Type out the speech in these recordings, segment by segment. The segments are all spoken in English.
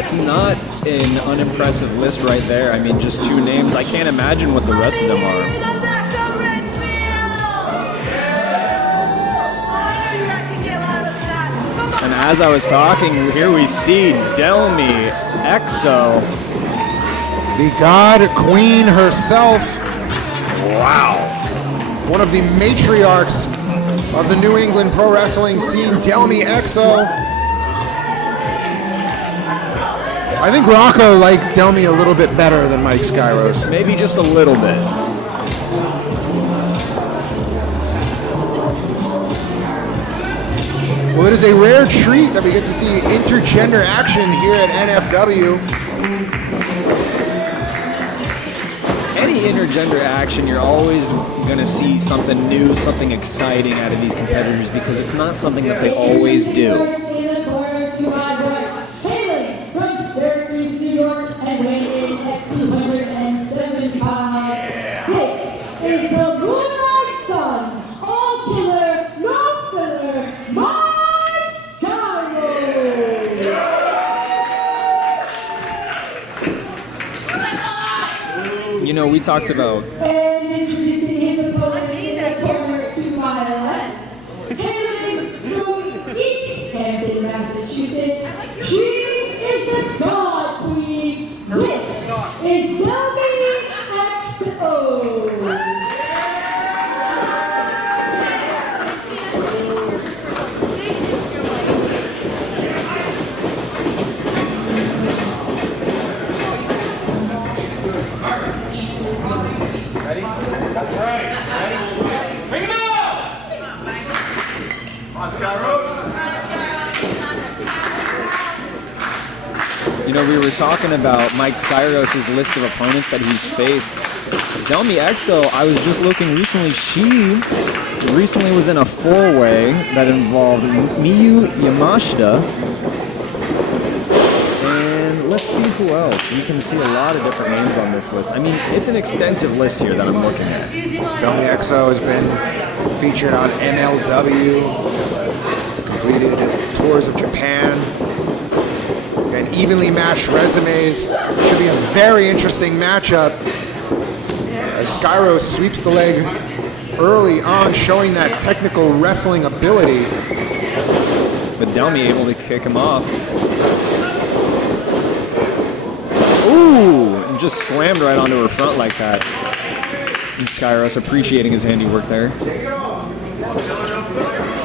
that's not an unimpressive list right there. I mean, just 2 names. I can't imagine what the rest of them are. And as I was talking, here we see Delmi Exo. The God Queen herself. Wow. One of the matriarchs of the New England pro wrestling scene, Delmi Exo. I think Rocco liked Delmi a little bit better than Mike Skyros. Maybe just a little bit. Well, it is a rare treat that we get to see intergender action here at NFW. Any intergender action, you're always going to see something new, something exciting out of these competitors because it's not something that they always do. You know, we talked about we were talking about Mike Skyros' list of opponents that he's faced. Delmi Exo, I was just looking recently, she recently was in a 4-way that involved Miyu Yamashita. And let's see who else. You can see a lot of different names on this list. I mean, it's an extensive list here that I'm looking at. Delmi Exo has been featured on MLW, completed tours of Japan. And evenly matched resumes. Should be a very interesting matchup as Skyros sweeps the leg early on, showing that technical wrestling ability. But Delmi able to kick him off. Ooh, and just slammed right onto her front like that. And Skyros appreciating his handiwork there.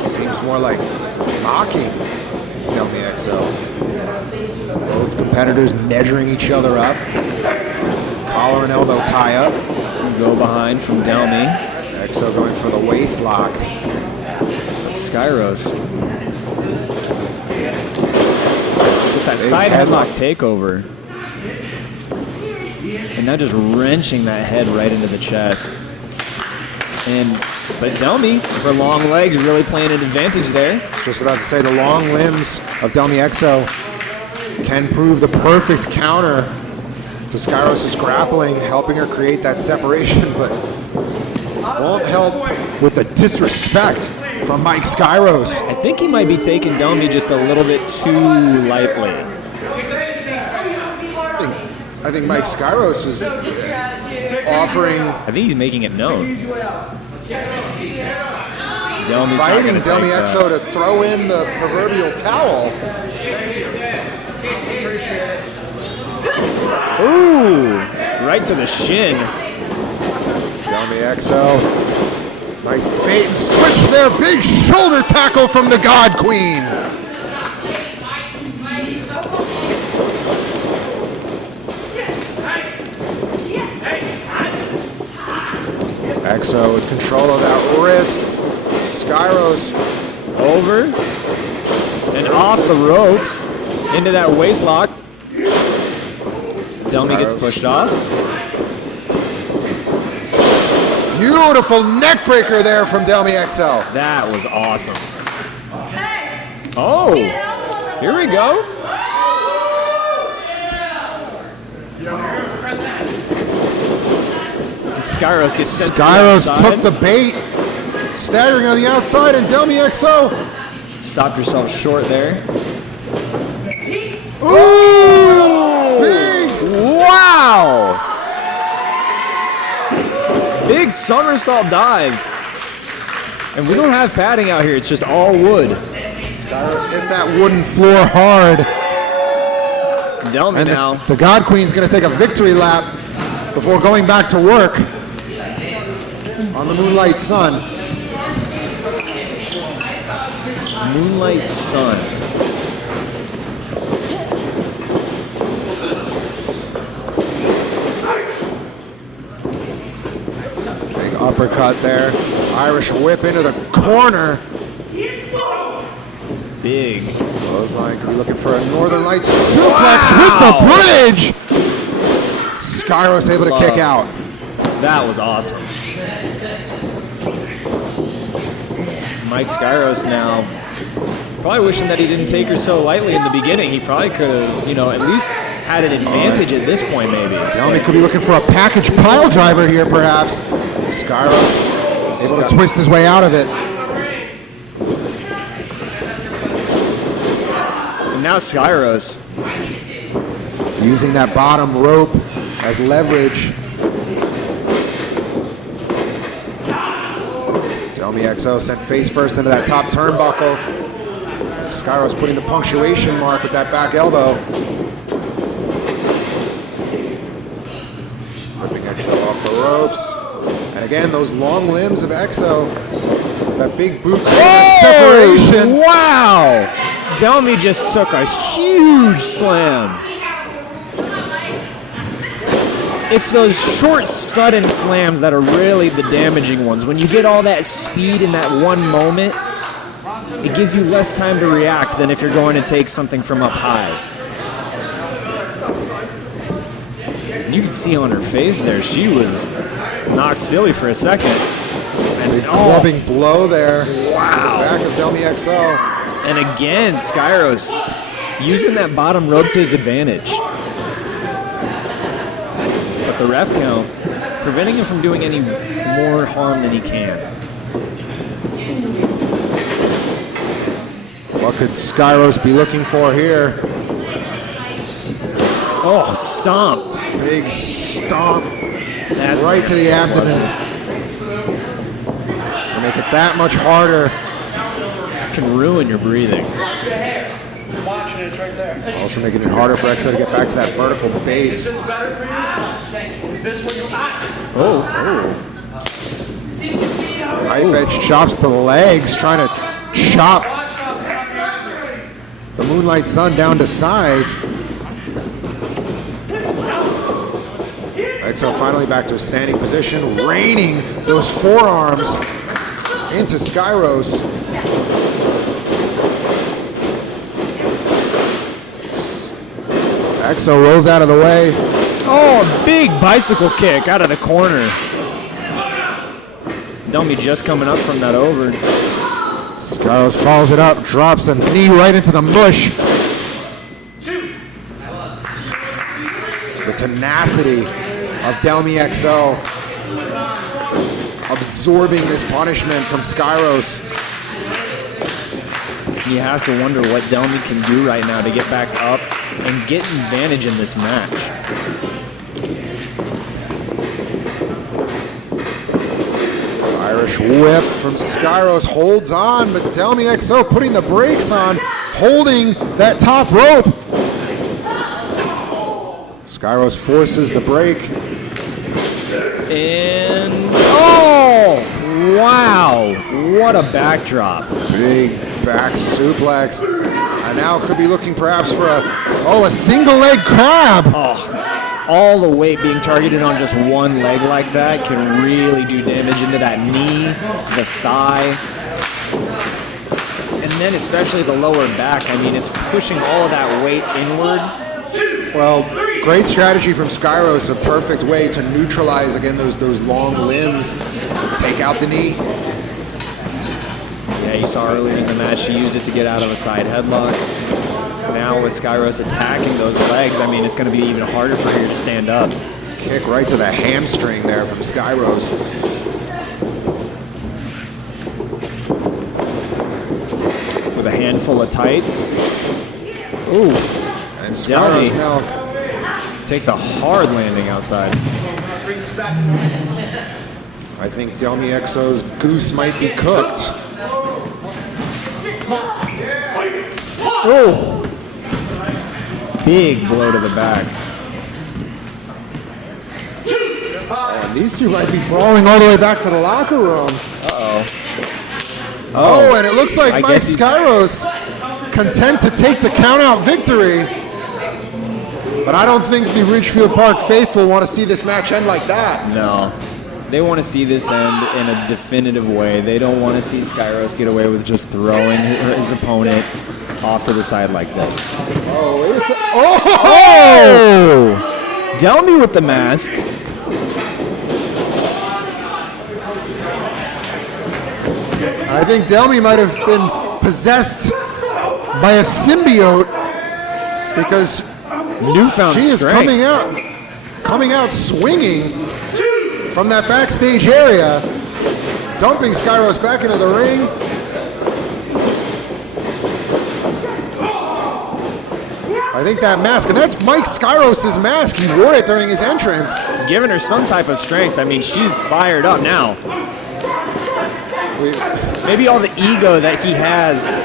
Seems more like mocking Delmi Exo. Both competitors measuring each other up. Collar and elbow tie up. Go behind from Delmi. Exo going for the waist lock. Skyros. With that side headlock takeover. And now just wrenching that head right into the chest. But Delmi, her long legs really playing an advantage there. Just about to say, the long limbs of Delmi Exo can prove the perfect counter to Skyros' grappling, helping her create that separation, but won't help with the disrespect from Mike Skyros. I think he might be taking Delmi just a little bit too lightly. I think Mike Skyros is offering... I think he's making it known. Inviting Delmi Exo to throw in the proverbial towel. Ooh, right to the shin. Delmi Exo. Nice bait and switch there. Big shoulder tackle from the God Queen. Exo with control of that wrist. Skyros over and off the ropes into that waist lock. Delmi gets pushed off. Beautiful neck breaker there from Delmi Exo. That was awesome. Oh, here we go. And Skyros gets sent to the outside. Took the bait, staggering on the outside, and Delmi Exo stopped herself short there. Ooh! somersault dive. And we don't have padding out here. It's just all wood. Skyros hit that wooden floor hard. Delmy And now. the God Queen's going to take a victory lap before going back to work on the Moonlight Sun. Moonlight Sun. Big uppercut there. Irish whip into the corner. Big. Clothesline could be looking for a Northern Lights suplex with the bridge. Skyros able to kick out. That was awesome. Mike Skyros now probably wishing that he didn't take her so lightly in the beginning. He probably could have, at least had an advantage at this point, maybe. Delmy could be looking for a package pile driver here, perhaps. Skyros able to twist his way out of it. And now Skyros. Using that bottom rope as leverage. Delmy XO sent face first into that top turnbuckle. Skyros putting the punctuation mark with that back elbow. Ripping XO off the ropes. And again, those long limbs of XO. That big boot, that separation. Wow! Delmy just took a huge slam. It's those short, sudden slams that are really the damaging ones. When you get all that speed in that one moment, it gives you less time to react than if you're going to take something from up high. You could see on her face there, she was knocked silly for a second. And Clubbing blow there. Wow. Back of Delmy XO. And again, Skyros using that bottom rope to his advantage. But the ref count, preventing him from doing any more harm than he can. What could Skyros be looking for here? Oh, stomp. Big stomp That's right to the abdomen. To make it that much harder. Can ruin your breathing. Watching it, it's right there. Also making it harder for XO to get back to that vertical base. Is better for you? Is this what you want? Knife edge chops the legs, trying to chop the Moonlight Sun down to size. XO finally back to a standing position, raining those forearms into Skyros. XO rolls out of the way. Oh, a big bicycle kick out of the corner. Delmy just coming up from that over. Skyros follows it up, drops a knee right into the mush. The tenacity of Delmy XO absorbing this punishment from Skyros. You have to wonder what Delmy can do right now to get back up and get advantage in this match. Irish whip from Skyros holds on, but Delmy XO putting the brakes on, holding that top rope. Skyros forces the break. And, oh, wow, what a backdrop. Big back suplex. And now could be looking perhaps for a single leg crab. All the weight being targeted on just one leg like that can really do damage into that knee, the thigh, and then especially the lower back. I mean, it's pushing all of that weight inward. Well, great strategy from Skyros, a perfect way to neutralize, again, those long limbs, take out the knee. Yeah, you saw earlier in the match, she used it to get out of a side headlock. Now with Skyros attacking those legs, I mean, it's going to be even harder for her to stand up. Kick right to the hamstring there from Skyros. With a handful of tights. Ooh. And Skyros Delmy now takes a hard landing outside. I think Del Exo's goose might be cooked. Oh! Big blow to the back. And these two might be brawling all the way back to the locker room. Oh, and it looks like I Mike guess he's- Skyros content to take the count-out victory. But I don't think the Ridgefield Park faithful want to see this match end like that. No. They want to see this end in a definitive way. They don't want to see Skyros get away with just throwing his opponent off to the side like this. Oh, wait a sec. Oh! Delmy with the mask. I think Delmy might have been possessed by a symbiote because Newfound she is strength. coming out swinging from that backstage area, dumping Skyros back into the ring. I think that mask, and that's Mike Skyros' mask. He wore it during his entrance. It's giving her some type of strength. I mean, she's fired up now. Maybe all the ego that he has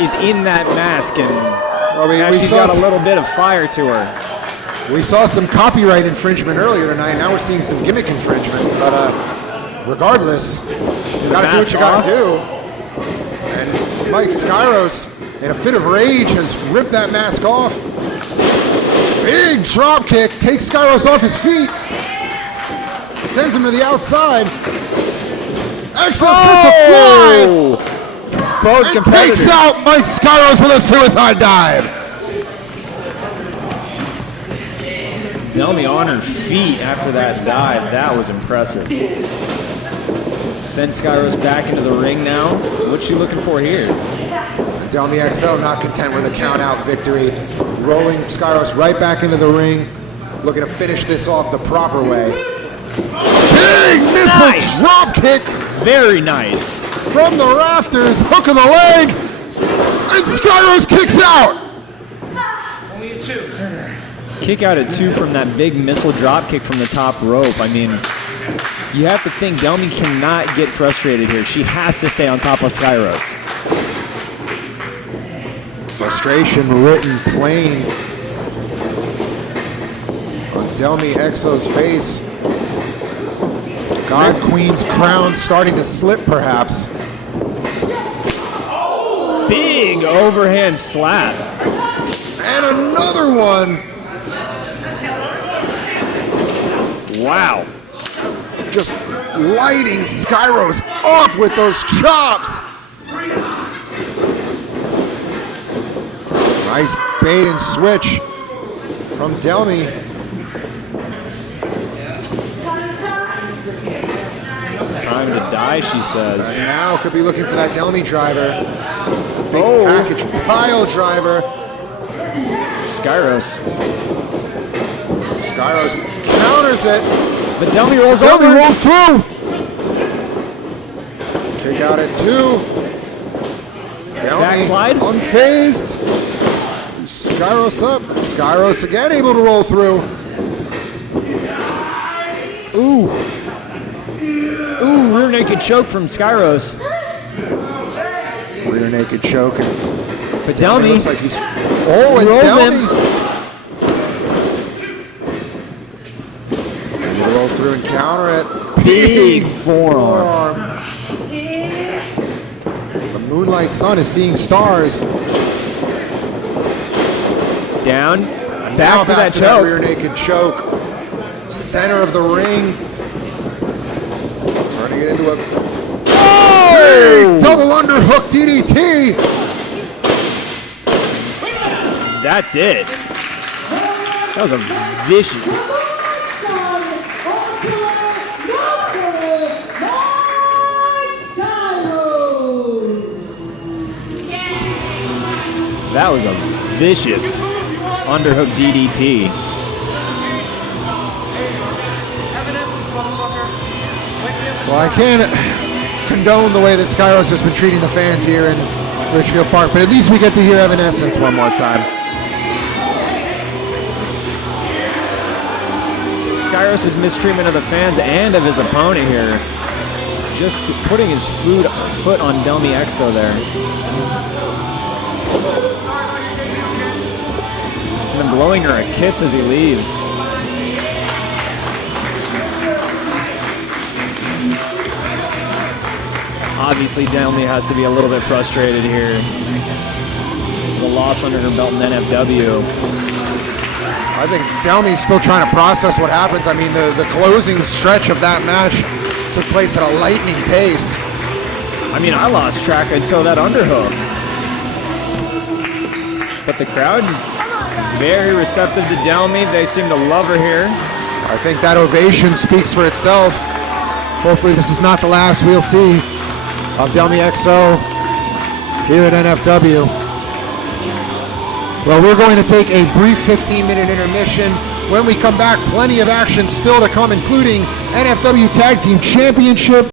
is in that mask, and now she's got a little bit of fire to her. We saw some copyright infringement earlier tonight. Now we're seeing some gimmick infringement. But regardless, you got to do what you got to do. And Mike Skyros, in a fit of rage, has ripped that mask off. Big drop kick, takes Skyros off his feet, sends him to the outside. Exo set to fly. Both And competitors. takes out Mike Skyros with a suicide dive. Delmy on her feet after that dive. That was impressive. Send Skyros back into the ring now. What's she looking for here? Delmy XO not content with a count-out victory, rolling Skyros right back into the ring, looking to finish this off the proper way. Big missile Nice. drop kick Very nice. from the rafters, hook of the leg, and Skyros kicks out. Only a 2. Kick out at 2 from that big missile drop kick from the top rope. I mean, you have to think Delmy cannot get frustrated here. She has to stay on top of Skyros. Frustration written plain on Delmy XO's face. God Queen's crown starting to slip, perhaps. Big overhand slap. And another one. Wow. Just lighting Skyros up with those chops. Nice bait and switch from Delmy. Time to die, she says. Now could be looking for that Delmy driver. Big Oh. package pile driver. Skyros. Skyros counters it. But Delmy rolls Delmy over. rolls through. Kick out at 2. Delmy Backslide. unfazed. Skyros up. Skyros again able to roll through. Ooh. Ooh, rear naked choke from Skyros. Rear naked choke. And But Delmy Delmy looks like he's. Oh, and rolls Delmy. him. Able to roll through and counter it. Big forearm. The Moonlight Sun is seeing stars. Down. Now Back to that choke. rear naked choke. Center of the ring. Turning it into a big double underhook DDT. That's it. That was a vicious. That was a vicious underhook DDT. Well, I can't condone the way that Skyros has been treating the fans here in Ridgefield Park, but at least we get to hear Evanescence one more time. Skyros' mistreatment of the fans and of his opponent here. Just putting his foot on Delmi Exo there. And then blowing her a kiss as he leaves. Obviously, Delmi has to be a little bit frustrated here. The loss under her belt in NFW. I think Delmi's still trying to process what happens. I mean, the closing stretch of that match took place at a lightning pace. I mean, I lost track until that underhook. But the crowd is very receptive to Delmi. They seem to love her here. I think that ovation speaks for itself. Hopefully this is not the last we'll see of Delmi Exo here at NFW. Well, we're going to take a brief 15-minute intermission. When we come back, plenty of action still to come, including NFW Tag Team Championship.